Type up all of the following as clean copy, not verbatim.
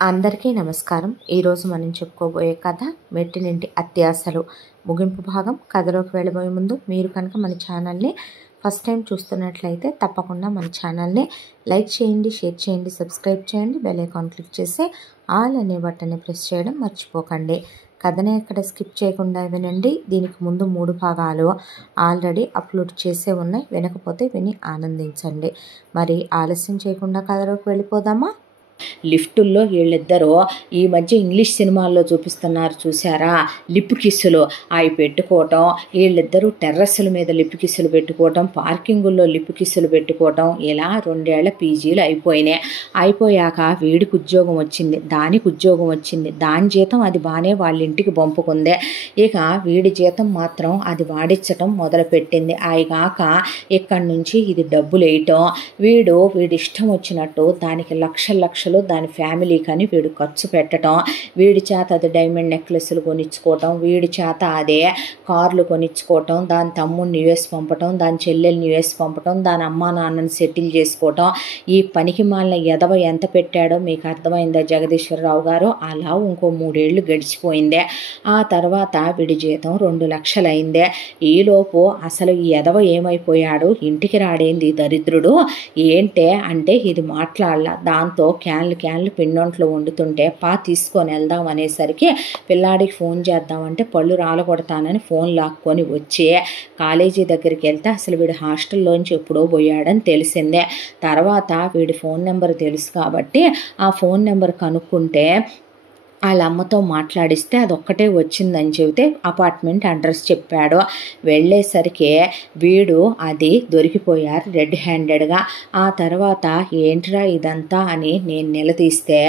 అందరికీ నమస్కారం. ఈరోజు మనం చెప్పుకోబోయే కథ మెట్టినింటి అత్యాశలు ముగింపు భాగం. కథలోకి వెళ్ళబోయే ముందు మీరు కనుక మన ఛానల్ని ఫస్ట్ టైం చూస్తున్నట్లయితే తప్పకుండా మన ఛానల్ని లైక్ చేయండి, షేర్ చేయండి, సబ్స్క్రైబ్ చేయండి, బెల్ ఐకాన్ క్లిక్ చేసి ఆల్ అనే బటన్ని ప్రెస్ చేయడం మర్చిపోకండి. కథని ఎక్కడ స్కిప్ చేయకుండా వినండి. దీనికి ముందు 3 భాగాలు ఆల్రెడీ అప్లోడ్ చేసే ఉన్నాయి, వినకపోతే విని ఆనందించండి. మరి ఆలస్యం చేయకుండా కథలోకి వెళ్ళిపోదామా? లిఫ్టుల్లో వీళ్ళిద్దరూ ఈ మధ్య ఇంగ్లీష్ సినిమాల్లో చూపిస్తున్నారు చూసారా, లిప్ కిస్సులు అవి పెట్టుకోవటం, వీళ్ళిద్దరూ టెర్రస్ల మీద లిప్ కిస్సులు పెట్టుకోవటం, పార్కింగుల్లో లిప్ కిస్సులు పెట్టుకోవటం, ఇలా 2 ఏళ్ల పీజీలు అయిపోయినాయి. అయిపోయాక వీడికి ఉద్యోగం వచ్చింది, దానికి ఉద్యోగం వచ్చింది, దాని జీతం అది బాగానే వాళ్ళ ఇంటికి పంపుకుంది. ఇక వీడి జీతం మాత్రం అది వాడించటం మొదలుపెట్టింది. అయిగాక ఇక్కడి నుంచి ఇది డబ్బులు వేయటం, వీడి ఇష్టం వచ్చినట్టు దానికి లక్షలు దాని ఫ్యామిలీ కానీ వీడు ఖర్చు పెట్టడం, వీడి చేత అది డైమండ్ నెక్లెస్లు కొనిచ్చుకోవటం, వీడి చేత అదే కార్లు కొనిచ్చుకోవటం, దాని తమ్ముడిని యుఎస్ పంపటం, దాని చెల్లెల్ని యుఎస్ పంపటం, దాని అమ్మా నాన్నని సెటిల్ చేసుకోవటం. ఈ పనికి మాలిన ఎదవ ఎంత పెట్టాడో మీకు అర్థమైందా జగదీశ్వరరావు గారు? అలా ఇంకో 3 ఏళ్ళు గడిచిపోయిందే. ఆ తర్వాత వీడి జీతం 2 లక్షలు అయిందే. ఈలోపు అసలు ఈ ఎదవ ఏమైపోయాడు, ఇంటికి రాడేంది దరిద్రుడు ఏంటే అంటే ఇది మాట్లాడాల. దాంతో క్యాన్లు పిండొంట్లో వండుతుంటే తీసుకొని వెళ్దాం అనేసరికి పిల్లాడికి ఫోన్ చేద్దామంటే పళ్ళు రాలగొడతానని ఫోన్ లాక్కొని వచ్చి కాలేజీ దగ్గరికి వెళ్తే అసలు వీడు హాస్టల్లోంచి ఎప్పుడో పోయాడని తెలిసిందే. తర్వాత వీడి ఫోన్ నెంబర్ తెలుసు కాబట్టి ఆ ఫోన్ నెంబర్ కనుక్కుంటే వాళ్ళ అమ్మతో మాట్లాడిస్తే అదొక్కటే వచ్చిందని చెబితే అపార్ట్మెంట్ అడ్రస్ చెప్పాడు. వెళ్ళేసరికి వీడు అది దొరికిపోయారు రెడ్ హ్యాండెడ్గా. ఆ తర్వాత ఏంట్రా ఇదంతా అని నేను నిలదీస్తే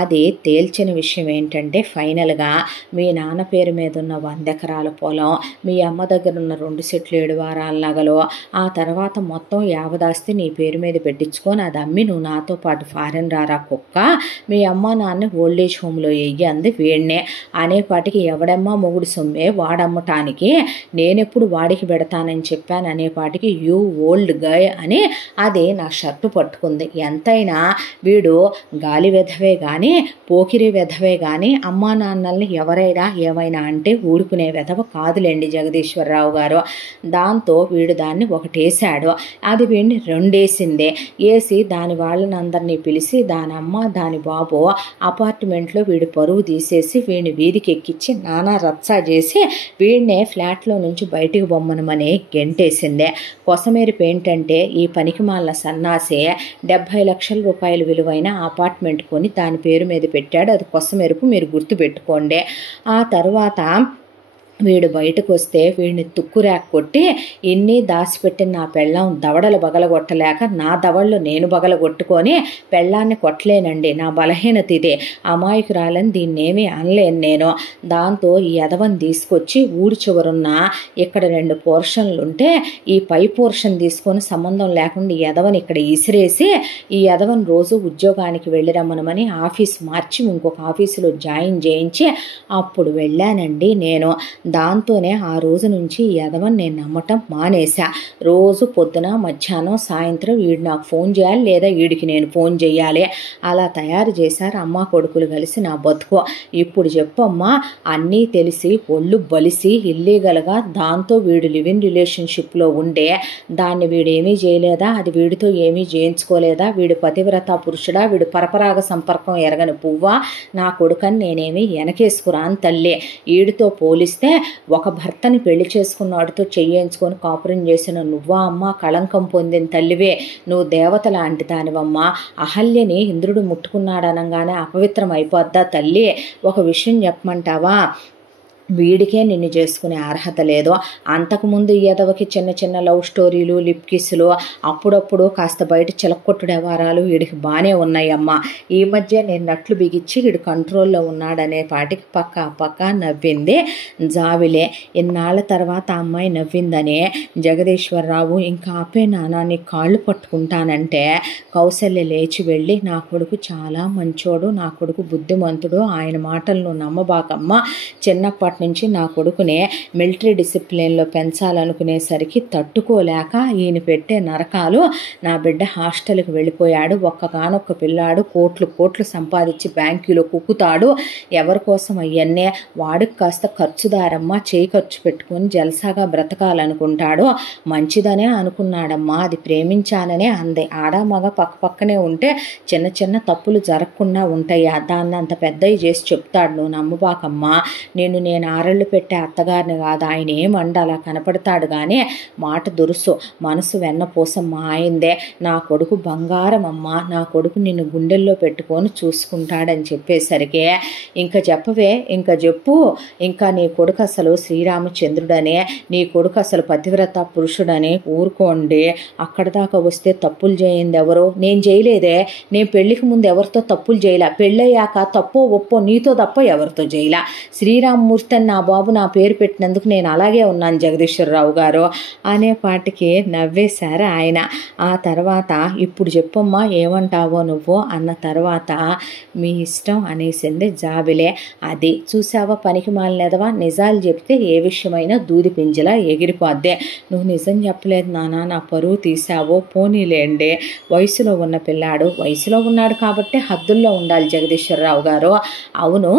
అది తేల్చిన విషయం ఏంటంటే ఫైనల్గా మీ నాన్న పేరు మీద ఉన్న 100 ఎకరాల పొలం, మీ అమ్మ దగ్గర ఉన్న 2 సెట్లు 7 వారాల నగలు, ఆ తర్వాత మొత్తం యావదాస్తి నీ పేరు మీద పెట్టించుకొని అది అమ్మి నువ్వు నాతో పాటు ఫారెన్ రారా కుక్క, మీ అమ్మ నాన్న ఓల్డేజ్ హోమ్లో అంది వీడినే అనేపాటికి ఎవడమ్మా మొగుడు సొమ్మే వాడమ్మటానికి, నేనెప్పుడు వాడికి పెడతానని చెప్పాను అనేపాటికి యూ ఓల్డ్ గాయ్ అని అది నా షర్టు పట్టుకుంది. ఎంతైనా వీడు గాలి వెధవే కానీ పోకిరి వెధవే కానీ అమ్మా నాన్నల్ని ఎవరైనా ఏమైనా అంటే ఊడుకునే వెధవ కాదులేండి జగదీశ్వరరావు గారు. దాంతో వీడు దాన్ని ఒకటేసాడు, అది వీడిని 2 వేసిందే. వేసి దాని వాళ్ళని అందరినీ పిలిచి దాని అమ్మ దాని బాబు అపార్ట్మెంట్లో వీడి పరువు తీసేసి వీడిని వీధికి ఎక్కించి నానా రచ్చా చేసి వీడినే ఫ్లాట్లో నుంచి బయటికి బొమ్మనమని గెంటేసిందే. కొసమేరిపు ఏంటంటే ఈ పనికి మాలిన సన్నాసి 70 లక్షల రూపాయలు విలువైన అపార్ట్మెంట్ కొని దాని పేరు మీద పెట్టాడు. అది కొసమెరుపు, మీరు గుర్తుపెట్టుకోండి. ఆ తర్వాత వీడు బయటకు వస్తే వీడిని తుక్కురాక్ కొట్టి ఇన్ని దాచిపెట్టిన నా పెళ్ళాం దవడలు బగలగొట్టలేక నా దవళ్ళు నేను బగలగొట్టుకొని పెళ్ళాన్ని కొట్టలేనండి, నా బలహీనత ఇదే, అమాయకురాలని దీన్నేమీ అనలేను నేను. దాంతో ఈ ఎదవని తీసుకొచ్చి ఊడి చివరున్న ఇక్కడ 2 పోర్షన్లు ఉంటే ఈ పై పోర్షన్ తీసుకొని సంబంధం లేకుండా ఈ ఎదవని ఇక్కడ ఇసిరేసి ఈ ఎదవని రోజు ఉద్యోగానికి వెళ్ళి రమ్మనమని ఆఫీస్ మార్చి ఇంకొక ఆఫీసులో జాయిన్ చేయించి అప్పుడు వెళ్ళానండి నేను. దాంతోనే ఆ రోజు నుంచి ఈ ఎదవని నేను నమ్మటం మానేశా. రోజు పొద్దున మధ్యాహ్నం సాయంత్రం వీడు నాకు ఫోన్ చేయాలి లేదా వీడికి నేను ఫోన్ చేయాలి, అలా తయారు చేశారు అమ్మ కొడుకులు కలిసి నా బతుకు. ఇప్పుడు చెప్పమ్మా, అన్నీ తెలిసి ఒళ్ళు బలిసి ఇల్లీగల్గా దాంతో వీడు లివింగ్ రిలేషన్షిప్లో ఉండే దాన్ని వీడేమీ చేయలేదా, అది వీడితో ఏమీ చేయించుకోలేదా, వీడు పతివ్రత పురుషుడా, వీడు పరపరాగ సంపర్కం ఎరగని పువ్వా, నా కొడుకని నేనేమి వెనకేసుకురాను తల్లి. వీడితో పోలిస్తే ఒక భర్తని పెళ్లి చేసుకున్నాడితో చెయ్యించుకొని కాపురం చేసిన నువ్వా అమ్మ కళంకం పొందిన తల్లివే, నువ్వు దేవత లాంటి దానివమ్మా. అహల్యని ఇంద్రుడు ముట్టుకున్నాడనగానే అపవిత్రం అయిపోద్దా తల్లి? ఒక విషయం చెప్పమంటావా, వీడికే నిన్ను చేసుకునే అర్హత లేదు. అంతకుముందు ఎదవకి చిన్న లవ్ స్టోరీలు లిప్ కిస్సులు అప్పుడప్పుడు కాస్త బయట చిలక్కొట్టుడు వ్యవహారాలు వీడికి బాగానే ఉన్నాయమ్మా. ఈ మధ్య నేను నట్లు బిగించి వీడు కంట్రోల్లో ఉన్నాడనే పాటికి పక్క నవ్వింది జావిలే. ఇన్నాళ్ళ తర్వాత ఆ అమ్మాయి నవ్విందనే జగదీశ్వరరావు ఇంకా ఆపే నానాన్ని కాళ్ళు పట్టుకుంటానంటే కౌసల్య లేచి వెళ్ళి నా కొడుకు చాలా మంచోడు, నా కొడుకు బుద్ధిమంతుడు, ఆయన మాటలను నమ్మబాకమ్మ, చిన్నప్పటి అప్పటి నుంచి నా కొడుకునే మిలిటరీ డిసిప్లిన్లో పెంచాలనుకునేసరికి తట్టుకోలేక ఈయన పెట్టే నరకాలు నా బిడ్డ హాస్టల్కి వెళ్ళిపోయాడు. ఒక్కగానొక్క పిల్లాడు కోట్లు కోట్లు సంపాదించి బ్యాంకులో కుక్కుతాడు. ఎవరి కోసం అవన్నీ వాడికి కాస్త ఖర్చుదారమ్మా చేయి ఖర్చు పెట్టుకుని జలసాగా బ్రతకాలనుకుంటాడు. మంచిదనే అనుకున్నాడమ్మా, అది ప్రేమించాననే అంది. ఆడ మగ పక్క పక్కనే ఉంటే చిన్న చిన్న తప్పులు జరగకుండా ఉంటాయా, దాన్ని అంత పెద్దవి చేసి చెప్తాడు. నువ్వు నమ్మబాకమ్మా, నేను ఆరళ్ళు పెట్టే అత్తగారిని కాదు. ఆయన ఏమండ అలా కనపడతాడు కానీ మాట దురుసు, మనసు వెన్నపూసం మా ఆయనదే. నా కొడుకు బంగారం అమ్మా, నా కొడుకు నిన్ను గుండెల్లో పెట్టుకొని చూసుకుంటాడని చెప్పేసరికి ఇంకా చెప్పవే, ఇంకా చెప్పు, ఇంకా నీ కొడుకు అసలు శ్రీరామచంద్రుడనే, నీ కొడుకు అసలు పతివ్రత పురుషుడని ఊరుకోండి. అక్కడ దాకా వస్తే తప్పులు చేయింది ఎవరు? నేను చేయలేదే. నేను పెళ్లికి ముందు ఎవరితో తప్పులు చేయలే, పెళ్ళయ్యాక తప్పో ఒప్పో నీతో తప్ప ఎవరితో చేయలే. శ్రీరామ్మూర్తి అని నా బాబు నా పేరు పెట్టినందుకు నేను అలాగే ఉన్నాను జగదీశ్వరరావు గారు అనే పాటికి నవ్వేశారు ఆయన. ఆ తర్వాత ఇప్పుడు చెప్పమ్మా ఏమంటావో నువ్వు అన్న తర్వాత మీ ఇష్టం అనేసింది జాబిలే. అది చూసావా పనికి మాలినదవా, నిజాలు చెప్తే ఏ విషయమైనా దూది పింజలా ఎగిరిపోద్దే. నువ్వు నిజం చెప్పలేదు నాన్న, నా పరువు తీసావో. పోనీలేండి, వయసులో ఉన్న పిల్లాడు, వయసులో ఉన్నాడు కాబట్టి హద్దుల్లో ఉండాలి జగదీశ్వరరావు గారు. అవును,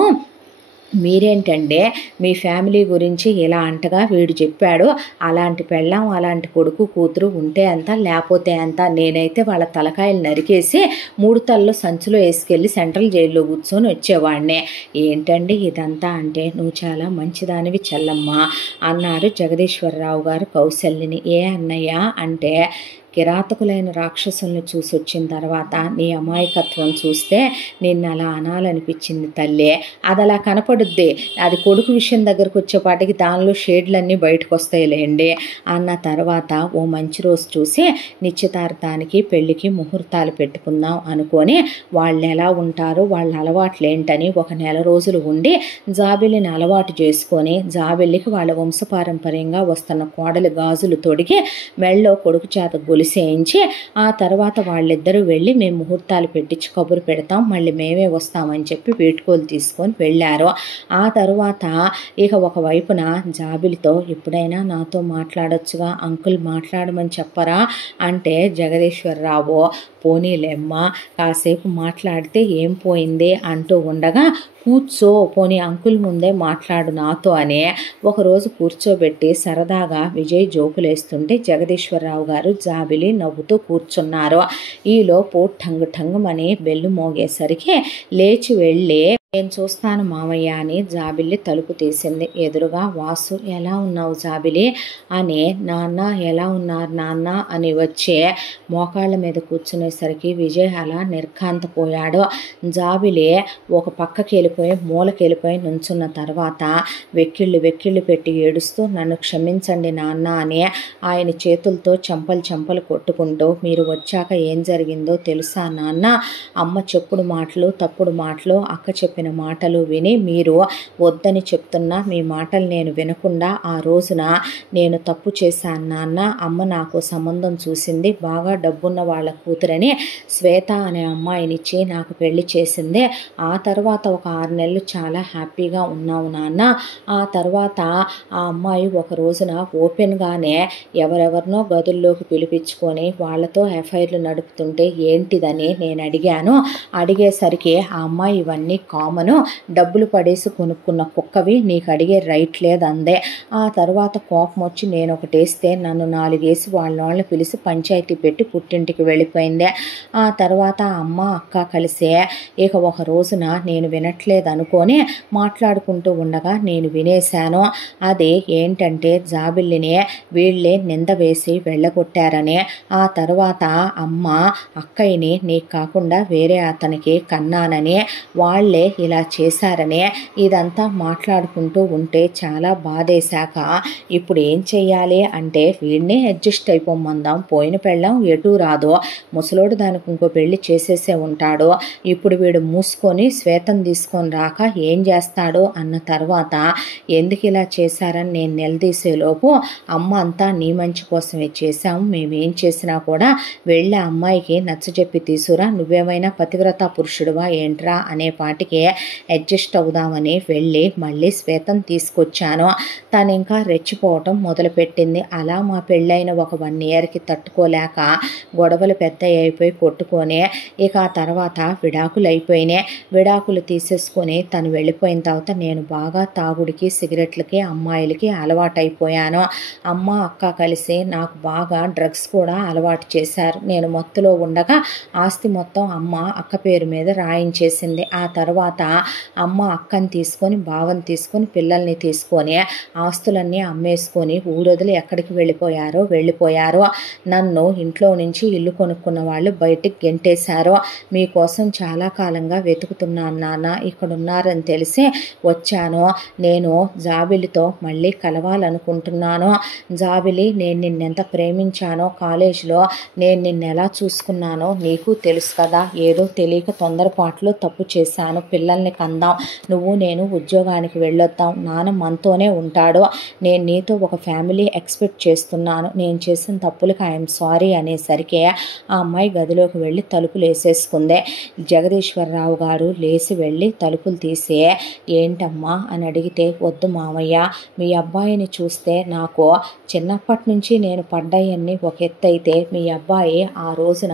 మీరేంటంటే మీ ఫ్యామిలీ గురించి ఇలా అంటగా వీడు చెప్పాడు, అలాంటి పెళ్ళాం అలాంటి కొడుకు కూతురు ఉంటే అంత లేకపోతే అంత. నేనైతే వాళ్ళ తలకాయలు నరికేసి 3 తలలు సంచులో వేసుకెళ్ళి సెంట్రల్ జైల్లో కూర్చొని వచ్చేవాడినే. ఏంటండి ఇదంతా అంటే, నువ్వు చాలా మంచిదానివి చెల్లమ్మ అన్నారు జగదీశ్వరరావు గారు కౌశల్యని. ఏ అన్నయ్య అంటే, కిరాతకులైన రాక్షసుల్ని చూసి వచ్చిన తర్వాత నీ అమాయకత్వం చూస్తే నిన్ను అలా అనాలనిపించింది తల్లి. అది అలా కనపడుద్ది, అది కొడుకు విషయం దగ్గరకు వచ్చేపాటికి దానిలో షేడ్లన్నీ బయటకు వస్తాయిలేండి అన్న తర్వాత ఓ మంచి రోజు చూసి నిశ్చితార్థానికి పెళ్ళికి ముహూర్తాలు పెట్టుకుందాం అనుకొని వాళ్ళు ఎలా ఉంటారో వాళ్ళ అలవాట్లు ఏంటని 1 నెల రోజులు ఉండి జాబిల్లిని అలవాటు చేసుకొని జాబిల్లికి వాళ్ళ వంశపారంపర్యంగా వస్తున్న కోడలి గాజులు తొడిగి మెళ్ళో కొడుకు చేత గొలిసేయించి ఆ తర్వాత వాళ్ళిద్దరూ వెళ్ళి మేము ముహూర్తాలు పెట్టించి కబురు పెడతాం, మళ్ళీ మేమే వస్తామని చెప్పి వేటుకోలు తీసుకొని వెళ్ళారు. ఆ తర్వాత ఇక ఒకవైపున జాబిలితో ఎప్పుడైనా నాతో మాట్లాడొచ్చుగా అంకుల్, మాట్లాడమని చెప్పరా అంటే జగదీశ్వరరావు పోనీలేమ్మ కాసేపు మాట్లాడితే ఏం పోయింది అంటూ ఉండగా కూర్చో, పోనీ అంకుల్ ముందే మాట్లాడు నాతో అని ఒకరోజు కూర్చోబెట్టి సరదాగా విజయ్ జోకులేస్తుంటే జగదీశ్వరరావు గారు జాబిలి నవ్వుతూ కూర్చున్నారు. ఈలోపు ఠంగు ఠంగుమని బెల్లు మోగేసరికి లేచి వెళ్ళి నేను చూస్తాను మామయ్య అని జాబిల్లి తలుపు తీసింది. ఎదురుగా వాసు ఎలా ఉన్నావు జాబిలి అని, నాన్న ఎలా ఉన్నారు నాన్న అని వచ్చే మోకాళ్ళ మీద కూర్చునేసరికి విజయ్ అలా నిర్ఘాంతపోయాడు. జాబిలి ఒక పక్కకి వెళ్ళిపోయి మూలకి వెళ్ళిపోయి నుంచున్న తర్వాత వెక్కిళ్ళు పెట్టి ఏడుస్తూ నన్ను క్షమించండి నాన్న అని ఆయన చేతులతో చెంపలు కొట్టుకుంటూ, మీరు వచ్చాక ఏం జరిగిందో తెలుసా నాన్న, అమ్మ చెప్పుడు మాటలు తప్పుడు మాటలు అక్క చెప్పిన మాటలు విని మీరు వద్దని చెప్తున్నా మీ మాటలు నేను వినకుండా ఆ రోజున నేను తప్పు చేశాను నాన్న. అమ్మ నాకు సంబంధం చూసింది, బాగా డబ్బున్న వాళ్ళ కూతురని శ్వేత అనే అమ్మాయినిచ్చి నాకు పెళ్లి చేసింది. ఆ తర్వాత ఒక 6 నెలలు చాలా హ్యాపీగా ఉన్నావు నాన్న. ఆ తర్వాత ఆ అమ్మాయి ఒక రోజున ఓపెన్గానే ఎవరెవరినో గదుల్లోకి పిలిపించుకొని వాళ్ళతో ఎఫ్ఐఆర్లు నడుపుతుంటే ఏంటిదని నేను అడిగాను. అడిగేసరికి ఆ అమ్మాయి ఇవన్నీ కామను, డబ్బులు పడేసి కొనుక్కున్న కుక్కవి, నీకు అడిగే రైట్ లేదందే. ఆ తర్వాత కోపం వచ్చి నేను ఒకటేస్తే నన్ను 4 వేసి వాళ్ళని పిలిచి పంచాయతీ పెట్టి పుట్టింటికి వెళ్ళిపోయిందే. ఆ తర్వాత అమ్మ అక్క కలిసే ఇక ఒక రోజున నేను వినట్లేదు అనుకొని మాట్లాడుకుంటూ ఉండగా నేను వినేశాను. అది ఏంటంటే జాబిల్లిని వీళ్ళే నింద వేసి వెళ్ళగొట్టారని, ఆ తర్వాత అమ్మ అక్కయ్యని నీకు కాకుండా వేరే అతనికి కన్నానని, వాళ్ళే ఇలా చేశారని ఇదంతా మాట్లాడుకుంటూ ఉంటే చాలా బాధేశాక ఇప్పుడు ఏం చెయ్యాలి అంటే వీడినే అడ్జస్ట్ అయిపోమందాం, పోయిన పెళ్ళం ఎటూ రాదో, ముసలోడు దానికి ఇంకో పెళ్లి చేసేసే ఉంటాడు, ఇప్పుడు వీడు మూసుకొని శ్వేతం తీసుకొని రాక ఏం చేస్తాడో అన్న తర్వాత ఎందుకు ఇలా చేశారని నేను నిలదీసేలోపు అమ్మ అంతా నీ మంచి కోసమే చేశాము, మేమేం చేసినా కూడా వెళ్ళే అమ్మాయికి నచ్చజెప్పి తీసురా, నువ్వేమైనా పతివ్రత పురుషుడువా ఏంట్రా అనే పాటికి అడ్జస్ట్ అవుదామని వెళ్ళి మళ్ళీ శ్వేతం తీసుకొచ్చాను. తను ఇంకా రెచ్చిపోవటం మొదలుపెట్టింది. అలా మా పెళ్ళైన ఒక 1 ఇయర్కి తట్టుకోలేక గొడవలు పెద్ద అయిపోయి కొట్టుకొని ఇక ఆ తర్వాత విడాకులు అయిపోయినాయి. విడాకులు తీసేసుకొని తను వెళ్ళిపోయిన తర్వాత నేను బాగా తాగుడికి, సిగరెట్లకి, అమ్మాయిలకి అలవాటైపోయాను. అమ్మ అక్క కలిసి నాకు బాగా డ్రగ్స్ కూడా అలవాటు చేశారు. నేను మత్తులో ఉండగా ఆస్తి మొత్తం అమ్మ అక్క పేరు మీద రాయించేసింది. ఆ తర్వాత అమ్మ అక్కని తీసుకొని, బావని తీసుకొని, పిల్లల్ని తీసుకొని ఆస్తులన్నీ అమ్మేసుకొని ఊరొదిలి ఎక్కడికి వెళ్ళిపోయారో. నన్ను ఇంట్లో నుంచి ఇల్లు కొనుక్కున్న వాళ్ళు బయటికి గెంటేశారు. మీకోసం చాలా కాలంగా వెతుకుతున్నాను నాన్న, ఇక్కడున్నారని తెలిసి వచ్చాను. నేను జాబిలితో మళ్ళీ కలవాలనుకుంటున్నాను. జాబిలి, నేను నిన్నెంత ప్రేమించానో, కాలేజీలో నేను నిన్నెలా చూసుకున్నానో నీకు తెలుసు కదా. ఏదో తెలియక తొందరపాట్లు తప్పు చేశాను. పిల్లల్ని కందాం, నువ్వు నేను ఉద్యోగానికి వెళ్ళొద్దాం, నాన్న మనతోనే ఉంటాడు. నేను నీతో ఒక ఫ్యామిలీ ఎక్స్పెక్ట్ చేస్తున్నాను. నేను చేసిన తప్పులకి ఐఎమ్ సారీ అనేసరికి ఆ అమ్మాయి గదిలోకి వెళ్ళి తలుపులు వేసేసుకుంది. జగదీశ్వరరావు గారు లేచి వెళ్ళి తలుపులు తీసి ఏంటమ్మా అని అడిగితే, వద్దు మామయ్య, మీ అబ్బాయిని చూస్తే నాకు చిన్నప్పటి నుంచి నేను పడ్డాయన్ని ఒక ఎత్తు అయితే మీ అబ్బాయి ఆ రోజున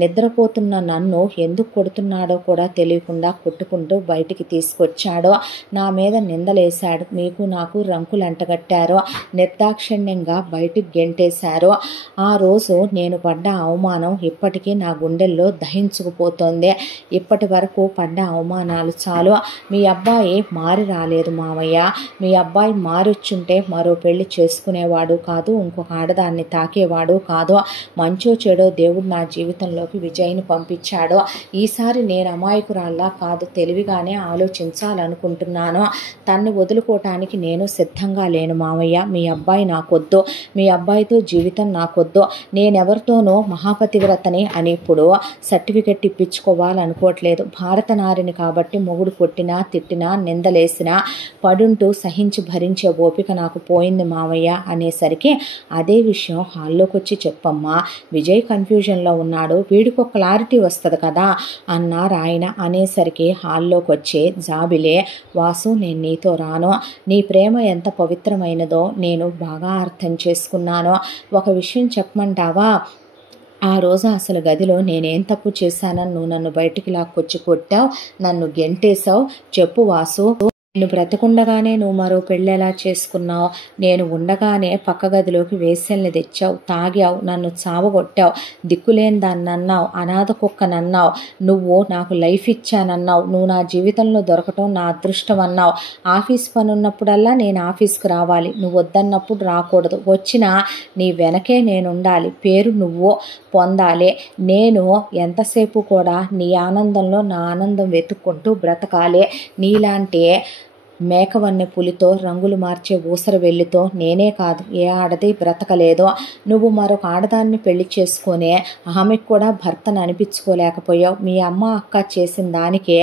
నిద్రపోతున్న నన్ను ఎందుకు కొడుతున్నాడో కూడా తెలియకుండా కొట్టుకుంటూ బయటికి తీసుకొచ్చాడు. నా మీద నిందలేశాడు. మీకు నాకు రంకులు అంటగట్టారు. నిర్దాక్షిణ్యంగా బయటికి గెంటేశారు. ఆ రోజు నేను పడ్డ అవమానం ఇప్పటికీ నా గుండెల్లో దహించుకుపోతుంది. ఇప్పటి వరకు పడ్డ అవమానాలు చాలు. మీ అబ్బాయి మారి రాలేదు మామయ్య. మీ అబ్బాయి మారొచ్చుంటే మరో పెళ్లి చేసుకునేవాడు కాదు, ఇంకొక ఆడదాన్ని తాకేవాడు కాదు. మంచో చెడో దేవుడు నా జీవితంలోకి విజయ్ని పంపించాడు. ఈసారి నేను అమాయకురాల్లా కాదు, తెలివిగానే ఆలోచించాలనుకుంటున్నాను. తన్ని వదులుకోవటానికి నేను సిద్ధంగా లేను మామయ్య. మీ అబ్బాయి నాకొద్దు, మీ అబ్బాయితో జీవితం నాకొద్దు. నేనెవరితోనో మహాపతివ్రతని అని ఇప్పుడు సర్టిఫికెట్ ఇప్పించుకోవాలనుకోవట్లేదు. భారత నారిని కాబట్టి మొగుడు కొట్టినా, తిట్టినా, నిందలేసినా పడుంటూ సహించి భరించే ఓపిక నాకు పోయింది మామయ్య అనేసరికి, అదే విషయం హాల్లోకి వచ్చి చెప్పమ్మా, విజయ్ కన్ఫ్యూజన్లో ఉన్నాడు, వీడికి ఒక క్లారిటీ వస్తుంది కదా అన్నారు ఆయన. అనేసరికి హాల్లోకి వచ్చి జాబిలే, వాసు నేను నీతో రాను. నీ ప్రేమ ఎంత పవిత్రమైనదో నేను బాగా అర్థం చేసుకున్నాను. ఒక విషయం చెప్పమంటావా? ఆ రోజు అసలు గదిలో నేనేం తప్పు చేశానని నువ్వు నన్ను బయటికి లాక్కొచ్చి కొట్టావు, నన్ను గెంటేశావు, చెప్పు వాసు. నేను బ్రతకుండగానే నువ్వు మరో పెళ్ళెలా చేసుకున్నావు? నేను ఉండగానే పక్క గదిలోకి వేసెల్ని తెచ్చావు, తాగావు, నన్ను చావగొట్టావు, దిక్కులేని దాన్ని అన్నావు, అనాథ కుక్కనన్నావు, నువ్వు నాకు లైఫ్ ఇచ్చానన్నావు, నువ్వు నా జీవితంలో దొరకటం నా అదృష్టం అన్నావు. ఆఫీస్ పని ఉన్నప్పుడల్లా నేను ఆఫీస్కి రావాలి, నువ్వు వద్దన్నప్పుడు రాకూడదు, వచ్చినా నీ వెనకే నేను ఉండాలి, పేరు నువ్వు పొందాలి. నేను ఎంతసేపు కూడా నీ ఆనందంలో నా ఆనందం వెతుక్కుంటూ బ్రతకాలి. నీలాంటి మేకవన్నె పులితో, రంగులు మార్చే ఊసర వెళ్ళితో నేనే కాదు ఏ ఆడది బ్రతకలేదో. నువ్వు మరొక ఆడదాన్ని పెళ్లి చేసుకునే ఆమెకు కూడా భర్తను అనిపించుకోలేకపోయావు. మీ అమ్మ అక్క చేసిన దానికే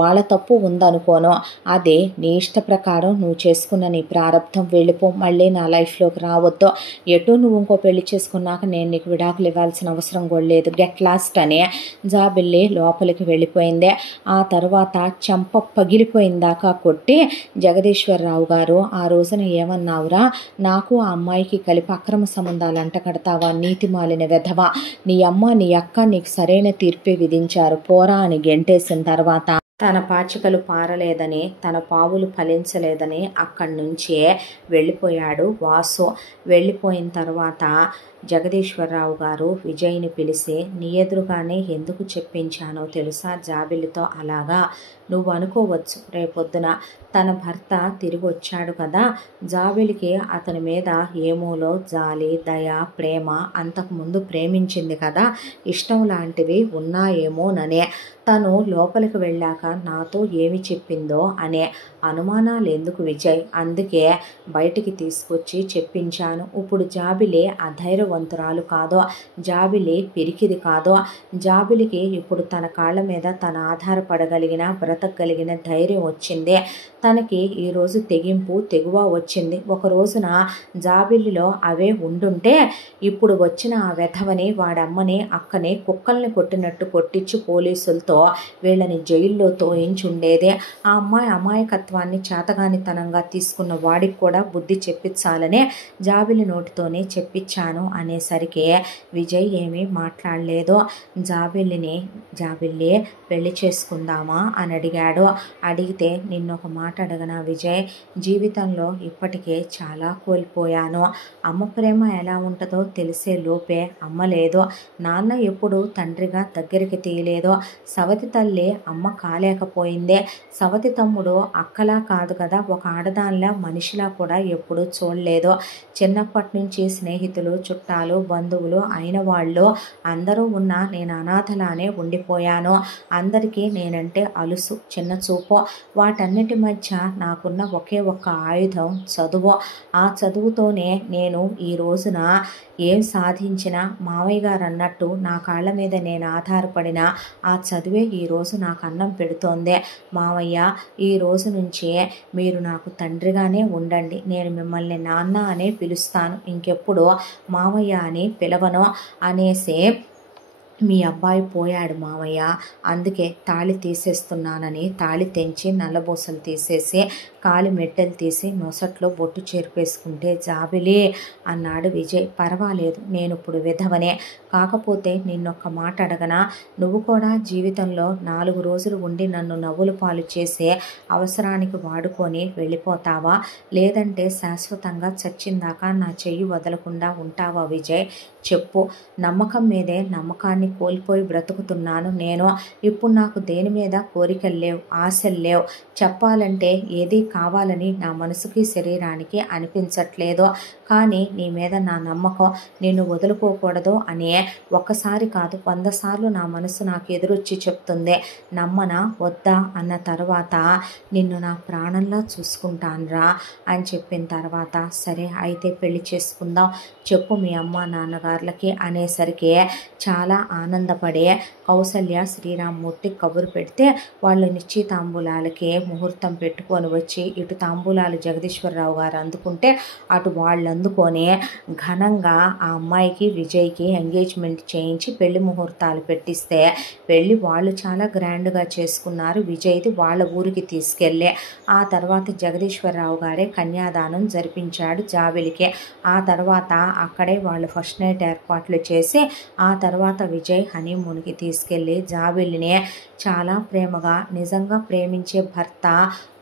వాళ్ళ తప్పు ఉందనుకోను. అదే నీ ఇష్ట ప్రకారం నువ్వు చేసుకున్న నీ ప్రారంభం, వెళ్ళిపో, మళ్ళీ నా లైఫ్లోకి రావద్దు. ఎటు నువ్వు ఇంకో పెళ్లి చేసుకున్నాక నేను నీకు విడాకులు ఇవ్వాల్సిన అవసరం కూడా లేదు, గెట్ లాస్ట్ అని జాబిల్లి లోపలికి వెళ్ళిపోయింది. ఆ తర్వాత చంప పగిలిపోయిందాకా కొట్టి, జగదీశ్వరరావు గారు ఆ రోజున ఏమన్నావురా, నాకు ఆ అమ్మాయికి కలిపి అక్రమ సంబంధాలు అంటకడతావా, నీతిమాలిన వెధవా, నీ అమ్మ నీ అక్క నీకు సరైన తీర్పే విధించారు, పోరా అని గెంటేసిన తర్వాత తన పాచికలు పారలేదని, తన పావులు ఫలించలేదని అక్కడి నుంచే వెళ్ళిపోయాడు వాసు. వెళ్ళిపోయిన తర్వాత జగదీశ్వరరావు గారు విజయ్ని పిలిచి, నీ ఎదురుగానే ఎందుకు చెప్పించానో తెలుసా జాబిలితో అలాగా? నువ్వు అనుకోవచ్చు రేపొద్దున తన భర్త తిరిగి వచ్చాడు కదా, జాబిలికి అతని మీద ఏమోలో జాలి, దయ, ప్రేమ, అంతకుముందు ప్రేమించింది కదా, ఇష్టం లాంటివి ఉన్నాయేమోననే. తను లోపలికి వెళ్ళాక నాతో ఏమి చెప్పిందో అనే అనుమానాలు ఎందుకు విజయ్, అందుకే బయటికి తీసుకొచ్చి చెప్పించాను. ఇప్పుడు జాబిలే ఆ ధైర్య ధైర్యవంతురాలు కాదు, జాబిలి పిరికిది కాదు. జాబిలికి ఇప్పుడు తన కాళ్ళ మీద తను ఆధారపడగలిగిన బ్రతకగలిగిన ధైర్యం వచ్చింది. తనకి ఈరోజు తెగింపు తెగువ వచ్చింది. ఒక రోజున జాబిలిలో అవే ఉండుంటే ఇప్పుడు వచ్చిన ఆ వెధవని వాడమ్మని అక్కని కుక్కల్ని కొట్టినట్టు కొట్టించి పోలీసులతో వీళ్ళని జైల్లో తోయించుండేదే. ఆ అమ్మాయి అమాయకత్వాన్ని చేతగానితనంగా తీసుకున్న వాడికి కూడా బుద్ధి చెప్పించాలనే జాబిలి నోటితోనే చెప్పించాను అనేసరికి విజయ్ ఏమీ మాట్లాడలేదు. జాబిల్లి పెళ్లి చేసుకుందామా అని అడిగాడు. అడిగితే నిన్నొక మాట అడగనా విజయ్, జీవితంలో ఇప్పటికే చాలా కోల్పోయాను. అమ్మ ప్రేమ ఎలా ఉంటుందో తెలిసే లోపే అమ్మ లేదు, నాన్న ఎప్పుడు తండ్రిగా దగ్గరికి తీయలేదు, సవతి తల్లి అమ్మ కాలేకపోయిందే, సవతి తమ్ముడు అక్కలా కాదు కదా, ఒక ఆడదానిలా మనిషిలా కూడా ఎప్పుడూ చూడలేదు. చిన్నప్పటి నుంచి స్నేహితులు చుట్టాలు బంధువులు అయిన వాళ్ళు అందరూ ఉన్నా నేను అనాథలానే ఉండిపోయాను. అందరికీ నేనంటే అలుసు చిన్న చూపు. వాటన్నిటి మధ్య నాకున్న ఒకే ఒక్క ఆయుధం చదువు. ఆ చదువుతోనే నేను ఈ రోజున ఏం సాధించినా మావయ్య గారు అన్నట్టు నా కాళ్ళ మీద నేను ఆధారపడిన ఆ చదువే ఈరోజు నాకు అన్నం పెడుతోంది. మావయ్య, ఈ రోజు నుంచే మీరు నాకు తండ్రిగానే ఉండండి. నేను మిమ్మల్ని నాన్న అనే పిలుస్తాను, ఇంకెప్పుడు మావయ్య అని పిలవను అనేసి మీ అబ్బాయి పోయాడు మావయ్య, అందుకే తాళి తీసేస్తున్నానని తాళి తెంచి నల్లబూసలు తీసేసి కాలి మెట్టెలు తీసి నొసట్లో బొట్టు చేర్పేసుకుంటే జాబిలి అన్నాడు విజయ్. పర్వాలేదు, నేను ఇప్పుడు విధవనే, కాకపోతే నిన్నొక్క మాట అడగనా, నువ్వు కూడా జీవితంలో 4 రోజులు ఉండి నన్ను నవ్వుల పాలు చేసే అవసరానికి వాడుకొని వెళ్ళిపోతావా, లేదంటే శాశ్వతంగా చచ్చిందాకా నా చెయ్యి వదలకుండా ఉంటావా విజయ్, చెప్పు. నమ్మకం మీదే నమ్మకాన్ని కోల్పోయి బ్రతుకుతున్నాను నేను. ఇప్పుడు నాకు దేని మీద కోరికలు లేవు, ఆశలు లేవు. చెప్పాలంటే ఏది కావాలని నా మనసుకి శరీరానికి అనిపించట్లేదు. కానీ నీ మీద నా నమ్మకం నిన్ను వదులుకోకూడదు అనే ఒక్కసారి కాదు 100 సార్లు నా మనసు నాకు ఎదురొచ్చి చెప్తుంది. నమ్మనా వద్దా అన్న తర్వాత నిన్ను నా ప్రాణంలా చూసుకుంటానురా అని చెప్పిన తర్వాత సరే అయితే పెళ్లి చేసుకుందాం, చెప్పు మీ అమ్మ నాన్నగారులకి అనేసరికి చాలా ఆనందపడే కౌసల్య శ్రీరామ్మూర్తి కబురు పెడితే వాళ్ళు నిశ్చితాంబూలాలకి ముహూర్తం పెట్టుకొని వచ్చి ఇటు తాంబూలాలు జగదీశ్వరరావు గారు అందుకుంటే అటు వాళ్ళు అందుకొని ఘనంగా ఆ అమ్మాయికి విజయ్కి ఎంగేజ్మెంట్ చేయించి పెళ్లి ముహూర్తాలు పెట్టిస్తే పెళ్లి వాళ్ళు చాలా గ్రాండ్గా చేసుకున్నారు. విజయ్ది వాళ్ళ ఊరికి తీసుకెళ్ళి ఆ తర్వాత జగదీశ్వరరావు గారే కన్యాదానం జరిపించాడు జాబిలికి. ఆ తర్వాత అక్కడే వాళ్ళు ఫస్ట్ నైట్ ఏర్పాట్లు చేసి ఆ తర్వాత విజయ్ హనీమూన్కి తీసుకెళ్ళి జాబిలిని చాలా ప్రేమగా నిజంగా ప్రేమించే భర్త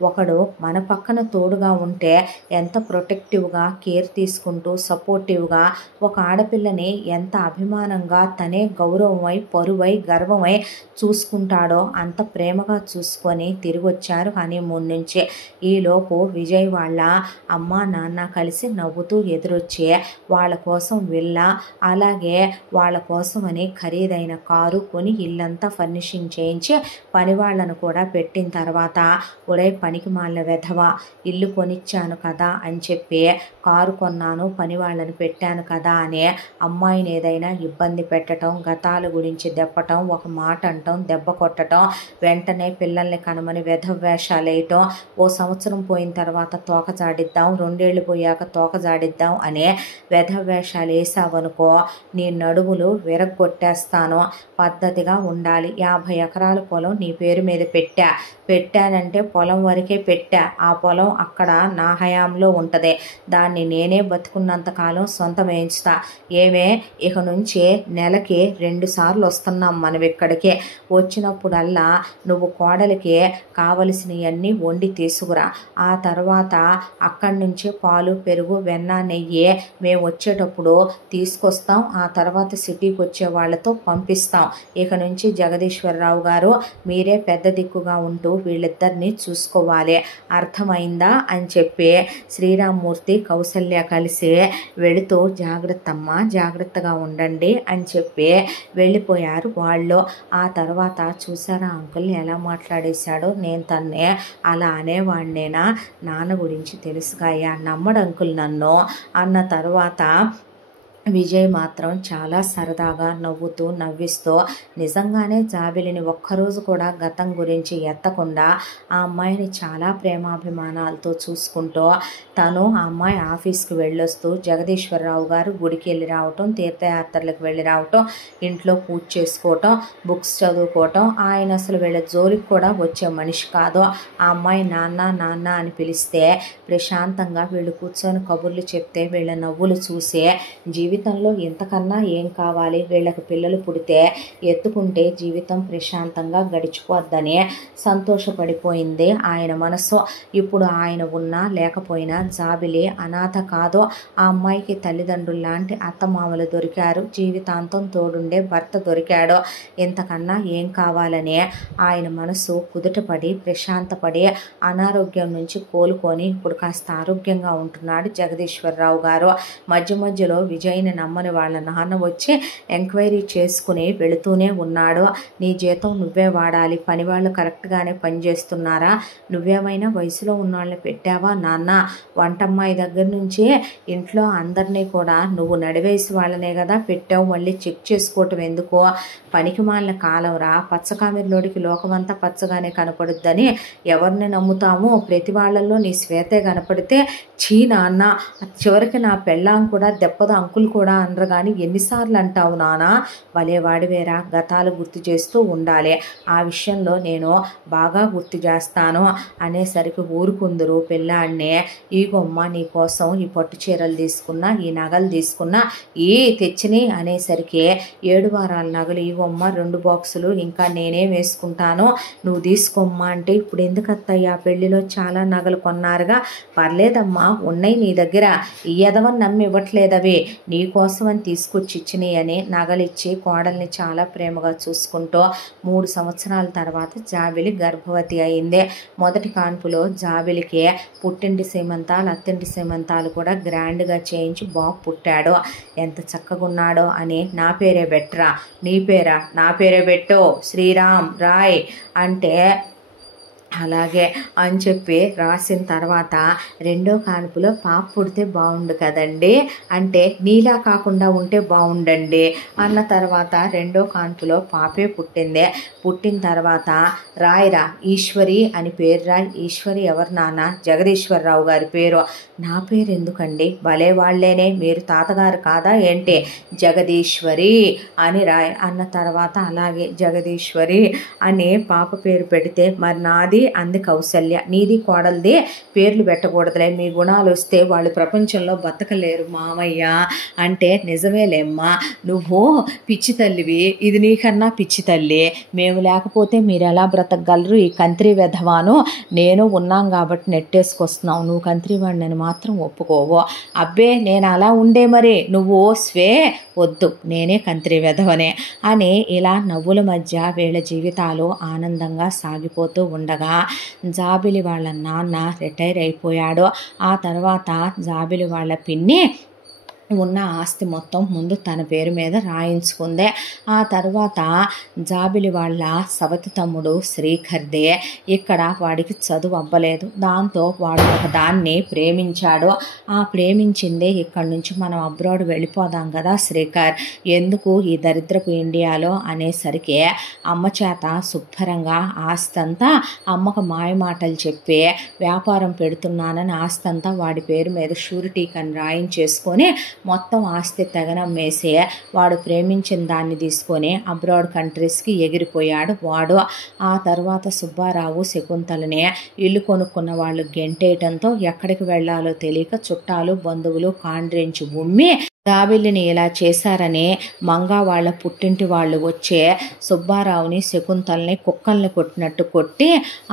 ఒకడు మన పక్కన తోడుగా ఉంటే ఎంత ప్రొటెక్టివ్గా కేర్ తీసుకుంటూ సపోర్టివ్గా ఒక ఆడపిల్లని ఎంత అభిమానంగా తనే గౌరవమై పరువై గర్వమై చూసుకుంటాడో అంత ప్రేమగా చూసుకొని తిరిగి వచ్చారు హనీమూన్ నుంచి. ఈలోపు విజయ్ వాళ్ళ అమ్మ నాన్న కలిసి నవ్వుతూ ఎదురొచ్చి వాళ్ళ కోసం విల్లా అలాగే వాళ్ళ కోసమని ఖరీదైన కారు కొని ఇల్లంతా ఫర్నిషింగ్ చేయించి పని వాళ్ళను కూడా పెట్టిన తర్వాత ఒరే పనికి మాలిన వెధవ, ఇల్లు కొనిచ్చాను కదా అని చెప్పి కారు కొన్నాను పని వాళ్ళని పెట్టాను కదా అనే అమ్మాయిని ఏదైనా ఇబ్బంది పెట్టడం, గతాల గురించి దెప్పటం, ఒక మాట అంటాం, దెబ్బ కొట్టడం, వెంటనే పిల్లల్ని కనమని వెధవ వేషాలు వేయటం, ఓ సంవత్సరం పోయిన తర్వాత తోక జాడిద్దాం, 2 ఏళ్ళు పోయాక తోక జాడిద్దాం అనే వెధవ వేషాలు వేసావనుకో నీ నడుములు విరగ్గొట్టేస్తాను. పద్ధతిగా ఉండాలి. 50 ఎకరాల పొలం నీ పేరు మీద పెట్టానంటే పొలం వరకే పెట్టా, ఆ పొలం అక్కడ నా హయాంలో ఉంటుంది, దాన్ని నేనే బతుకున్నంతకాలం సొంతం వేయించుతా. ఏమే ఇక నుంచి నెలకి 2 సార్లు వస్తున్నాం మనం ఇక్కడికి, వచ్చినప్పుడల్లా నువ్వు కోడలికి కావలసినవన్నీ వండి తీసుకురా, ఆ తర్వాత అక్కడి నుంచి పాలు పెరుగు వెన్న నెయ్యి మేము వచ్చేటప్పుడు తీసుకొస్తాం, ఆ తర్వాత సిటీకి వచ్చే వాళ్ళతో పంపిస్తాం. ఇక నుంచి జగదీశ్వరరావు గారు మీరే పెద్ద దిక్కుగా ఉంటూ వీళ్ళిద్దరిని చూసుకోవాలి, అర్థమైందా అని చెప్పి శ్రీరామ్మూర్తి కౌసల్య కలిసి వెళుతూ జాగ్రత్తమ్మా జాగ్రత్తగా ఉండండి అని చెప్పి వెళ్ళిపోయారు వాళ్ళు. ఆ తర్వాత చూసారా అంకుల్ ఎలా మాట్లాడేశాడో, నేను తన్నే అలా అనేవాడినేనా, నాన్న గురించి తెలుసుగా అయ్యా, నమ్మడు అంకుల్ నన్ను అన్న తర్వాత విజయ్ మాత్రం చాలా సరదాగా నవ్వుతూ నవ్విస్తూ నిజంగానే జాబిలిని ఒక్కరోజు కూడా గతం గురించి ఎత్తకుండా ఆ అమ్మాయిని చాలా ప్రేమాభిమానాలతో చూసుకుంటూ తను ఆ అమ్మాయి ఆఫీస్కి వెళ్ళొస్తూ జగదీశ్వరరావు గారు గుడికి వెళ్ళి రావటం, తీర్థయాత్రలకు వెళ్ళి రావటం, ఇంట్లో పూజ చేసుకోవటం, బుక్స్ చదువుకోవటం, ఆయన అసలు వీళ్ళ జోలికి కూడా వచ్చే మనిషి కాదు. ఆ అమ్మాయి నాన్న నాన్న అని పిలిస్తే ప్రశాంతంగా వీళ్ళు కూర్చొని కబుర్లు చెప్తే వీళ్ళ నవ్వులు చూసే జీవితంలో ఇంతకన్నా ఏం కావాలి, వీళ్ళకి పిల్లలు పుడితే ఎత్తుకుంటే జీవితం ప్రశాంతంగా గడిచిపోద్దని సంతోషపడిపోయింది ఆయన మనసు. ఇప్పుడు ఆయన ఉన్నా లేకపోయినా జాబిలి అనాథ కాదు. ఆ అమ్మాయికి తల్లిదండ్రులు లాంటి అత్తమామలు దొరికారు, జీవితాంతం తోడుండే భర్త దొరికాడు. ఇంతకన్నా ఏం కావాలని ఆయన మనసు కుదుటపడి ప్రశాంతపడి అనారోగ్యం నుంచి కోలుకొని ఇప్పుడు కాస్త ఆరోగ్యంగా ఉంటున్నాడు జగదీశ్వరరావు గారు. మధ్య మధ్యలో విజయ్ని నమ్మని వాళ్ళ నాన్న వచ్చి ఎంక్వైరీ చేసుకుని వెళుతూనే ఉన్నాడు. నీ జీతం నువ్వే వాడాలి, పని వాళ్ళు కరెక్ట్గానే పనిచేస్తున్నారా, నువ్వేమైనా వయసులో ఉన్న వాళ్ళని పెట్టావా నాన్న, వంటమ్మాయి దగ్గర నుంచి ఇంట్లో అందరినీ కూడా నువ్వు నడివేసి వాళ్ళనే కదా పెట్టావు, మళ్ళీ చెక్ చేసుకోవటం ఎందుకో, పనికి మాలిన కాలంరా, పచ్చకామెర్లోడికి లోకమంతా పచ్చగానే కనపడుద్దని ఎవరిని నమ్ముతామో, ప్రతి వాళ్ళల్లో నీ శ్వేతే కనపడితే చీ నాన్న, చివరికి నా పెళ్ళాం కూడా దెబ్బద అంకుల్ కూడా అనరు కానీ ఎన్నిసార్లు అంటావు నానా, భలేవాడివేరా, గతాలు గుర్తు చేస్తూ ఉండాలి, ఆ విషయంలో నేను బాగా గుర్తు చేస్తాను అనేసరికి ఊరుకుందరు పెళ్ళాడినే. ఈ గొమ్మ నీ కోసం ఈ పట్టు చీరలు తీసుకున్నా, ఈ నగలు తీసుకున్నా, ఈ తెచ్చిని అనేసరికి 7 వారాల నగలు ఈ గొమ్మ 2 బాక్సులు ఇంకా నేనే వేసుకుంటాను, నువ్వు తీసుకోమ్మా అంటే ఇప్పుడు ఎందుకు అత్తయ్యా, పెళ్లిలో చాలా నగలు కొన్నారుగా, పర్లేదమ్మా ఉన్నాయి నీ దగ్గర, ఈ ఎదవని నమ్మి ఇవ్వట్లేదవి, నీకోసం అని తీసుకొచ్చి ఇచ్చినాయి అని నగలిచ్చి కోడల్ని చాలా ప్రేమగా చూసుకుంటూ 3 సంవత్సరాల తర్వాత జాబిలి గర్భవతి అయింది. మొదటి కాన్పులో జాబిలికి పుట్టింటి సీమంతాలు అత్తింటి సీమంతాలు కూడా గ్రాండ్గా చేయించి బాబు పుట్టాడు. ఎంత చక్కగా ఉన్నాడో అని నా పేరే బెట్రా, నీ పేరా, నా పేరే పెట్టు శ్రీరామ్ రాయ్ అంటే అలాగే అని చెప్పి రాసిన తర్వాత రెండో కాన్పులో పాప పుడితే బాగుండు కదండి అంటే నీలా కాకుండా ఉంటే బాగుండండి అన్న తర్వాత రెండో కాన్పులో పాపే పుట్టింది. పుట్టిన తర్వాత రాయరా ఈశ్వరి అని పేరు రాయి. ఈశ్వరి ఎవరు నాన్న? జగదీశ్వరరావు గారి పేరు. నా పేరు ఎందుకండి, భలే వాళ్ళేనే, మీరు తాతగారు కాదా ఏంటి? జగదీశ్వరి అని రాయ్ అన్న తర్వాత అలాగే జగదీశ్వరి అని పాప పేరు పెడితే మరి నాది అంది కౌసల్య, నీది కోడలది పేర్లు పెట్టకూడదులే, మీ గుణాలు వస్తే వాళ్ళు ప్రపంచంలో బతకలేరు మామయ్య అంటే నిజమేలేమ్మా, నువ్వు పిచ్చి తల్లివి, ఇది నీకన్నా పిచ్చి తల్లి, మేము లేకపోతే మీరు ఎలా బ్రతకగలరు, ఈ కంత్రి వెధవాను నేను ఉన్నాం కాబట్టి నెట్టేసుకొస్తున్నావు, నువ్వు కంత్రి వాడిని మాత్రం ఒప్పుకోవు. అబ్బే నేను అలా ఉండే మరి, నువ్వు స్వే వద్దు, నేనే కంత్రి వెధవనే అని ఇలా నవ్వుల మధ్య వీళ్ళ జీవితాలు ఆనందంగా సాగిపోతూ ఉండగా జాబిలి వాళ్ళ నాన్న రిటైర్ అయిపోయాడు. ఆ తర్వాత జాబిలి వాళ్ళ పిన్ని ఉన్న ఆస్తి మొత్తం ముందు తన పేరు మీద రాయించుకుందే. ఆ తర్వాత జాబిలి వాళ్ళ సవతి తమ్ముడు శ్రీకర్దే. ఇక్కడ వాడికి చదువు అవ్వలేదు, దాంతో వాడు ఒక దాన్ని ప్రేమించాడు. ఆ ప్రేమించిందే ఇక్కడి నుంచి మనం అబ్రాడ్ వెళ్ళిపోదాం కదా శ్రీకర్, ఎందుకు ఈ దరిద్రపు ఇండియాలో అనేసరికి అమ్మ చేత శుభ్రంగా ఆస్తంతా అమ్మకు మాయమాటలు చెప్పి వ్యాపారం పెడుతున్నానని ఆస్తంతా వాడి పేరు మీద షూరిటీ కని రాయించేసుకొని మొత్తం ఆస్తి తెగనమ్మేసి వాడు ప్రేమించిన దాన్ని తీసుకొని అబ్రాడ్ కంట్రీస్కి ఎగిరిపోయాడు వాడు. ఆ తర్వాత సుబ్బారావు శకుంతలనే ఇల్లు కొనుక్కున్న వాళ్ళు గెంటేయటంతో ఎక్కడికి వెళ్ళాలో తెలియక చుట్టాలు బంధువులు కాండ్రించి ఉమ్మి జాబిలిని ఇలా చేశారని మంగా వాళ్ళ పుట్టింటి వాళ్ళు వచ్చే సుబ్బారావుని శకుంతల్ని కుక్కల్ని కొట్టినట్టు కొట్టి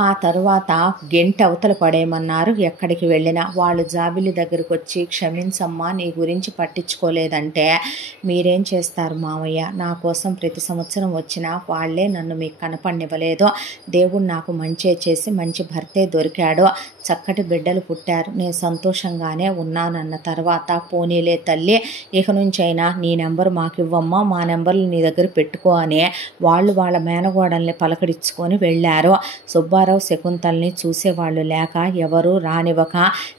ఆ తర్వాత గెంటి అవతల పడేయమన్నారు. ఎక్కడికి వెళ్ళినా వాళ్ళు జాబిలి దగ్గరకు వచ్చి క్షమించమ్మా నీ గురించి పట్టించుకోలేదంటే మీరేం చేస్తారు మామయ్య, నా కోసం ప్రతి సంవత్సరం వచ్చినా వాళ్ళే నన్ను మీకు కనపడివ్వలేదు, దేవుడు నాకు మంచే చేసి మంచి భర్తే దొరికాడు, చక్కటి బిడ్డలు పుట్టారు, నేను సంతోషంగానే ఉన్నానన్న తర్వాత పోనీలే తల్లి ఇక నుంచైనా నీ నెంబర్ మాకు ఇవ్వమ్మా, మా నెంబర్లు నీ దగ్గర పెట్టుకో అని వాళ్ళు వాళ్ళ మేనగోడల్ని పలకరించుకొని వెళ్ళారు. సుబ్బారావు శకుంతల్ని చూసేవాళ్ళు లేక ఎవరు రానివ్వక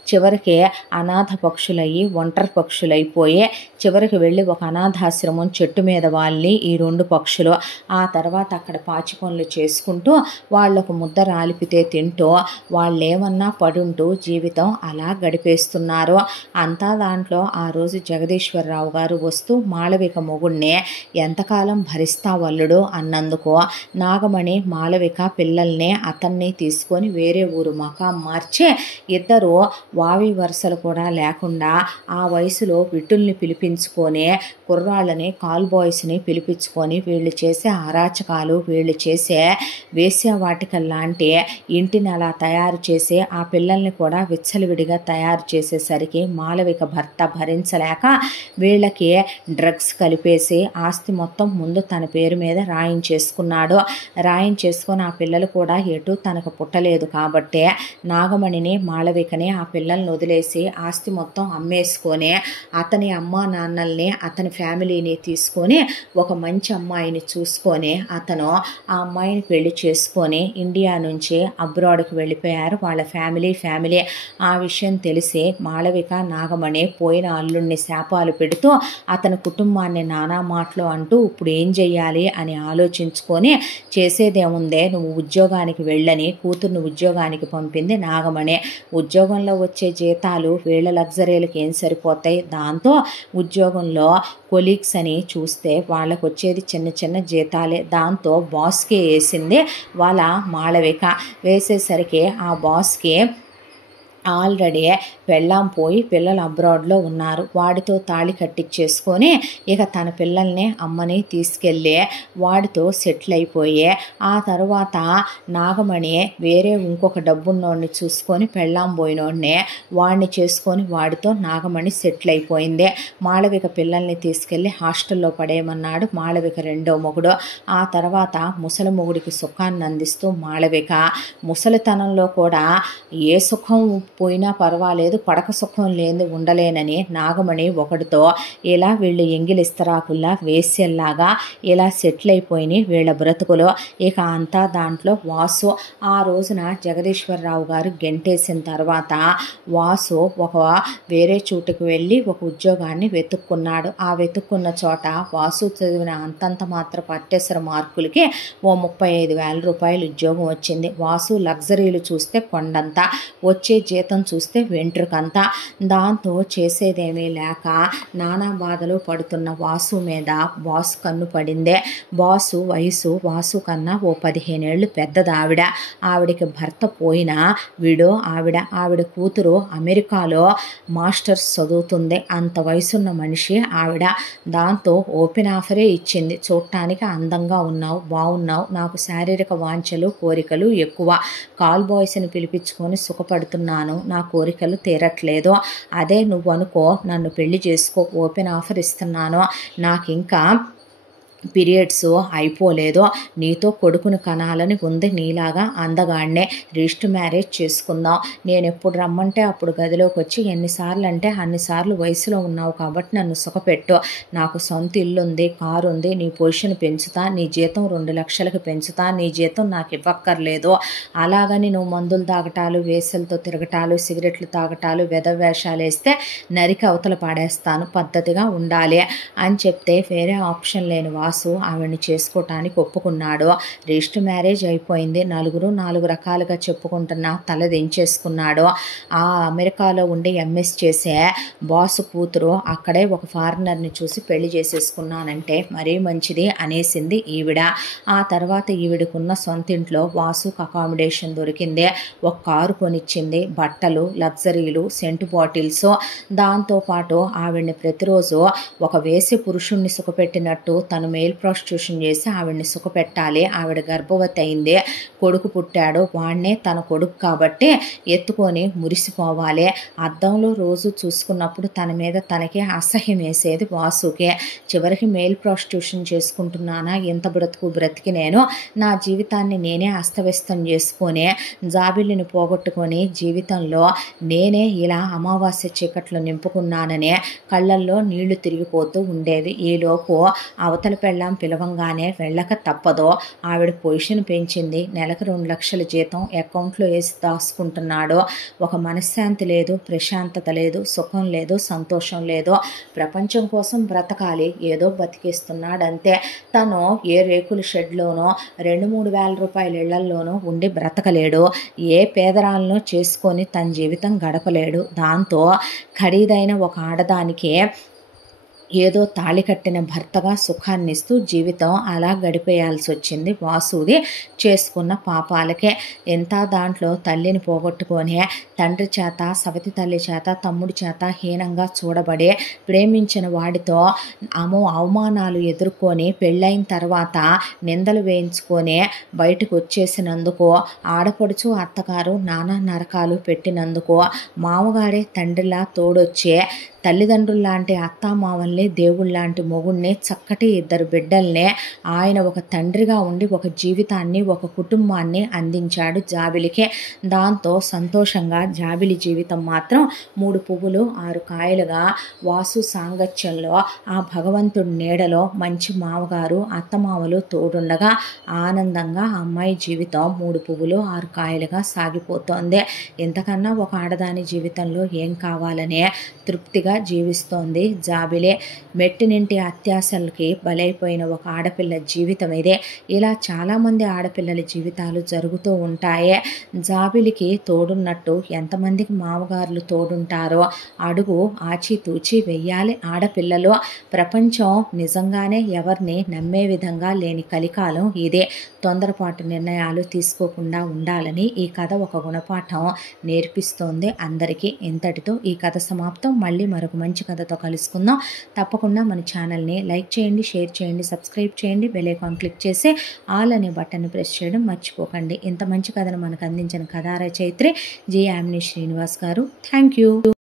చివరికి అనాథ పక్షులయ్యి ఒంటరి పక్షులైపోయి చివరికి వెళ్ళి ఒక అనాథాశ్రమం చెట్టు మీద వాళ్ళని ఈ 2 పక్షులు. ఆ తర్వాత అక్కడ పాచి పనులు చేసుకుంటూ వాళ్ళకు ముద్ద రాలిపితే తింటూ వాళ్ళేమన్నా పడుంటూ జీవితం అలా గడిపేస్తున్నారు. అంతా దాంట్లో ఆ రోజు జగదీశ్వరరావు గారు వస్తూ మాళవిక మొగుడిని ఎంతకాలం భరిస్తావల్లుడు అన్నందుకు నాగమణి మాళవిక పిల్లల్ని అతన్ని తీసుకొని వేరే ఊరు మకాం మార్చి ఇద్దరు వావి వరుసలు కూడా లేకుండా ఆ వయసులో విటుల్ని పిలిపించుకొని కుర్రాళ్ళని కాల్ బాయ్స్ని పిలిపించుకొని వీళ్ళు చేసే అరాచకాలు, వీళ్ళు చేసే వేశ్యావాటికల్లాంటి ఇంటిని అలా తయారు చేసి ఆ పిల్లల్ని కూడా విచ్చలవిడిగా తయారు చేసేసరికి మాళవిక భర్త భరించలేక వీళ్ళకి డ్రగ్స్ కలిపేసి ఆస్తి మొత్తం ముందు తన పేరు మీద రాయించేసుకున్నాడు. రాయించేసుకొని ఆ పిల్లలు కూడా ఎటు తనకు పుట్టలేదు కాబట్టి నాగమణిని మాళవికని ఆ పిల్లల్ని వదిలేసి ఆస్తి మొత్తం అమ్మేసుకొని అతని అమ్మా నాన్నల్ని అతని ఫ్యామిలీని తీసుకొని ఒక మంచి అమ్మాయిని చూసుకొని అతను ఆ అమ్మాయిని పెళ్లి చేసుకొని ఇండియా నుంచి అబ్రాడ్కి వెళ్ళిపోయారు వాళ్ళ ఫ్యామిలీ. ఆ విషయం తెలిసి మాళవిక నాగమణి పోయిన అల్లుడిని శాపాలు పెడుతూ అతని కుటుంబాన్ని నానా మాటలు అంటూ ఇప్పుడు ఏం చెయ్యాలి అని ఆలోచించుకొని చేసేదేముందే నువ్వు ఉద్యోగానికి వెళ్ళని కూతుర్ని ఉద్యోగానికి పంపింది నాగమణి. ఉద్యోగంలో వచ్చే జీతాలు వీళ్ళ లగ్జరీలకు ఏం సరిపోతాయి, దాంతో ఉద్యోగంలో కొలీగ్స్ అని చూస్తే వాళ్ళకు వచ్చేది చిన్న చిన్న జీతాలే. దాంతో బాస్కే వేసింది వాళ్ళ మాళవిక. వేసేసరికి ఆ బాస్కి ఆల్రెడీ పెళ్ళాం పోయి పిల్లలు అబ్రాడ్లో ఉన్నారు. వాడితో తాళి కట్టించేసుకొని ఇక తన పిల్లల్ని అమ్మని తీసుకెళ్ళి వాడితో సెటిల్ అయిపోయి ఆ తర్వాత నాగమణి వేరే ఇంకొక డబ్బున్నోడిని చూసుకొని పెళ్ళాం పోయినోడిని వాడిని చేసుకొని వాడితో నాగమణి సెటిల్ అయిపోయింది. మాళవిక పిల్లల్ని తీసుకెళ్ళి హాస్టల్లో పడేయమన్నాడు మాళవిక రెండో మొగుడు. ఆ తర్వాత ముసలి మొగుడికి సుఖాన్ని అందిస్తూ మాళవిక ముసలితనంలో కూడా ఏ సుఖం పోయినా పర్వాలేదు, పడక సుఖం లేని ఉండలేనని నాగమణి ఒకటితో ఇలా వీళ్ళు ఎంగిలిస్తరాకుల్లా వేశ్యల్లాగా ఇలా సెటిల్ అయిపోయినాయి వీళ్ళ బ్రతుకులు. ఇక అంతా దాంట్లో వాసు ఆ రోజున జగదీశ్వరరావు గారు గెంటేసిన తర్వాత వాసు ఒక వేరే చోటుకు వెళ్ళి ఒక ఉద్యోగాన్ని వెతుక్కున్నాడు. ఆ వెతుక్కున్న చోట వాసు చదివిన అంతంత మాత్రపు అత్యవసర మార్కులకి ఓ 35,000 రూపాయలు ఉద్యోగం వచ్చింది. వాసు లగ్జరీలు చూస్తే కొండంతా, వచ్చే జీతం చూస్తే వెంట్రుకంతా. దాంతో చేసేదేమీ లేక నానా బాధలు పడుతున్న వాసు మీద బాస్ కన్ను పడిందే. బాసు వయసు వాసు కన్నా ఓ 15 ఏళ్ళు పెద్దది ఆవిడ. ఆవిడకి భర్త పోయినా వీడో ఆవిడ కూతురు అమెరికాలో మాస్టర్స్ చదువుతుంది. అంత వయసున్న మనిషి ఆవిడ. దాంతో ఓపెన్ ఆఫరే ఇచ్చింది. చూడటానికి అందంగా ఉన్నావు, బాగున్నావు, నాకు శారీరక వాంఛలు కోరికలు ఎక్కువ, కాల్ బాయ్స్ని పిలిపించుకొని సుఖపడుతున్నాను, నా కోరికలు తీరట్లేదు, అదే నువ్వు అనుకో నన్ను పెళ్లి చేసుకో, ఓపెన్ ఆఫర్ ఇస్తున్నాను, నాకు ఇంకా పీరియడ్స్ అయిపోలేదు, నీతో కొడుకును కనాలని ఉంది, నీలాగా అందగాడినే, రిజిస్టర్ మ్యారేజ్ చేసుకుందాం, నేను ఎప్పుడు రమ్మంటే అప్పుడు గదిలోకి వచ్చి ఎన్నిసార్లు అంటే అన్నిసార్లు వయసులో ఉన్నావు కాబట్టి నన్ను సుఖపెట్టు, నాకు సొంత ఇల్లు ఉంది, కారు ఉంది, నీ పొజిషన్ పెంచుతా, నీ జీతం 2 లక్షలకు పెంచుతా, నీ జీతం నాకు ఇవ్వక్కర్లేదు, అలాగని నువ్వు మందులు తాగటాలు, వేసలతో తిరగటాలు, సిగరెట్లు తాగటాలు, వేషాలు వేస్తే నరికి అవతల పాడేస్తాను, పద్ధతిగా ఉండాలి అని చెప్తే వేరే ఆప్షన్ లేని వాసు ఆవిడ్ని చేసుకోవటానికి ఒప్పుకున్నాడు. రిజిస్టర్ మ్యారేజ్ అయిపోయింది. నలుగురు 4 రకాలుగా చెప్పుకుంటున్నా తల దించేసుకున్నాడు. ఆ అమెరికాలో ఉండి ఎంఎస్ చేసే బాసు కూతురు అక్కడే ఒక ఫారినర్ని చూసి పెళ్లి చేసేసుకున్నానంటే మరీ మంచిది అనేసింది ఈవిడ. ఆ తర్వాత ఈవిడకున్న సొంత ఇంట్లో వాసుకు అకామిడేషన్ దొరికింది. ఒక కారు కొనిచ్చింది, బట్టలు, లగ్జరీలు, సెంటు బాటిల్స్. దాంతోపాటు ఆవిడ్ని ప్రతిరోజు ఒక వేసి పురుషుణ్ణి సుఖపెట్టినట్టు తను మెయిల్ ప్రాస్టిట్యూషన్ చేసి ఆవిడని సుఖపెట్టాలి, ఆవిడ గర్భవతి అయింది, కొడుకు పుట్టాడు, వాడినే తన కొడుకు కాబట్టి ఎత్తుకొని మురిసిపోవాలి. అద్దంలో రోజు చూసుకున్నప్పుడు తన మీద తనకే అసహ్యం వేసేది వాసుకే. చివరికి మెయిల్ ప్రాస్టిట్యూషన్ చేసుకుంటున్నానా, ఇంత బ్రతికి నేను నా జీవితాన్ని నేనే అస్తవ్యస్తం చేసుకొని జాబిల్లిని పోగొట్టుకొని జీవితంలో నేనే ఇలా అమావాస్య చీకట్లు నింపుకున్నాననే కళ్ళల్లో నీళ్లు తిరిగిపోతూ ఉండేవి. ఈలోపు అవతల పెళ్ళాం పిలవంగానే వెళ్ళక తప్పదో. ఆవిడ పొజిషన్ పెంచింది, నెలకు 2 లక్షల జీతం అకౌంట్లో వేసి దాచుకుంటున్నాడు. ఒక మనశ్శాంతి లేదు, ప్రశాంతత లేదు, సుఖం లేదు, సంతోషం లేదు. ప్రపంచం కోసం బ్రతకాలి, ఏదో బతికేస్తున్నాడంతే. తను ఏ రేకుల షెడ్లోనో 2-3 వేల రూపాయల ఇళ్లల్లోనూ ఉండి బ్రతకలేడు, ఏ పేదరాలను చేసుకొని తన జీవితం గడపలేడు. దాంతో ఖరీదైన ఒక ఆడదానికే ఏదో తాళి కట్టిన భర్తగా సుఖాన్నిస్తూ జీవితం అలా గడిపేయాల్సి వచ్చింది వాసుది చేసుకున్న పాపాలకే. ఎంత దాంట్లో తల్లిని పోగొట్టుకొని తండ్రి చేత, సవతి తల్లి చేత, తమ్ముడి చేత హీనంగా చూడబడి ప్రేమించిన వాడితో అవమానాలు ఎదుర్కొని పెళ్ళైన తర్వాత నిందలు వేయించుకొని బయటకు వచ్చేసినందుకు, ఆడపడుచు అత్తగారు నానా నరకాలు పెట్టినందుకు, మామగారే తండ్రిలా తోడొచ్చే తల్లిదండ్రుల్లాంటి అత్తామామల్ని, దేవుళ్ళలాంటి మొగుడిని, చక్కటి 2 బిడ్డల్ని ఆయన ఒక తండ్రిగా ఉండి ఒక జీవితాన్ని, ఒక కుటుంబాన్ని అందించాడు జాబిలికి. దాంతో సంతోషంగా జాబిలి జీవితం మాత్రం 3 పువ్వులు 6 కాయలుగా వాసు సాంగత్యంలో ఆ భగవంతుడి నీడలో మంచి మామగారు, అత్తమామలు తోడుండగా ఆనందంగా అమ్మాయి జీవితం 3 పువ్వులు 6 కాయలుగా సాగిపోతోంది. ఇంతకన్నా ఒక ఆడదాని జీవితంలో ఏం కావాలనే తృప్తిగా జీవిస్తోంది జాబిలే. మెట్టినింటి అత్యాశలకి బలైపోయిన ఒక ఆడపిల్ల జీవితం ఇదే. ఇలా చాలామంది ఆడపిల్లల జీవితాలు జరుగుతూ ఉంటాయి. జాబిలికి తోడున్నట్టు ఎంతమందికి మామగారులు తోడుంటారో అడుగు ఆచితూచి వెయ్యాలి ఆడపిల్లలు. ప్రపంచం నిజంగానే ఎవరిని నమ్మే విధంగా లేని కలికాలం ఇదే. తొందరపాటు నిర్ణయాలు తీసుకోకుండా ఉండాలని ఈ కథ ఒక గుణపాఠం నేర్పిస్తోంది అందరికీ. ఇంతటితో ఈ కథ సమాప్తం. మళ్ళీ మరొక మంచి కథతో కలుసుకుందాం. తప్పకుండా మన ఛానల్ని లైక్ చేయండి, షేర్ చేయండి, సబ్స్క్రైబ్ చేయండి, బెల్ ఐకాన్ క్లిక్ చేసి ఆల్ అనే బటన్ని ప్రెస్ చేయడం మర్చిపోకండి. ఇంత మంచి కథను మనకు అందించిన కథా రచయిత్రి జి. యామిని శ్రీనివాస్ గారు. Thank you.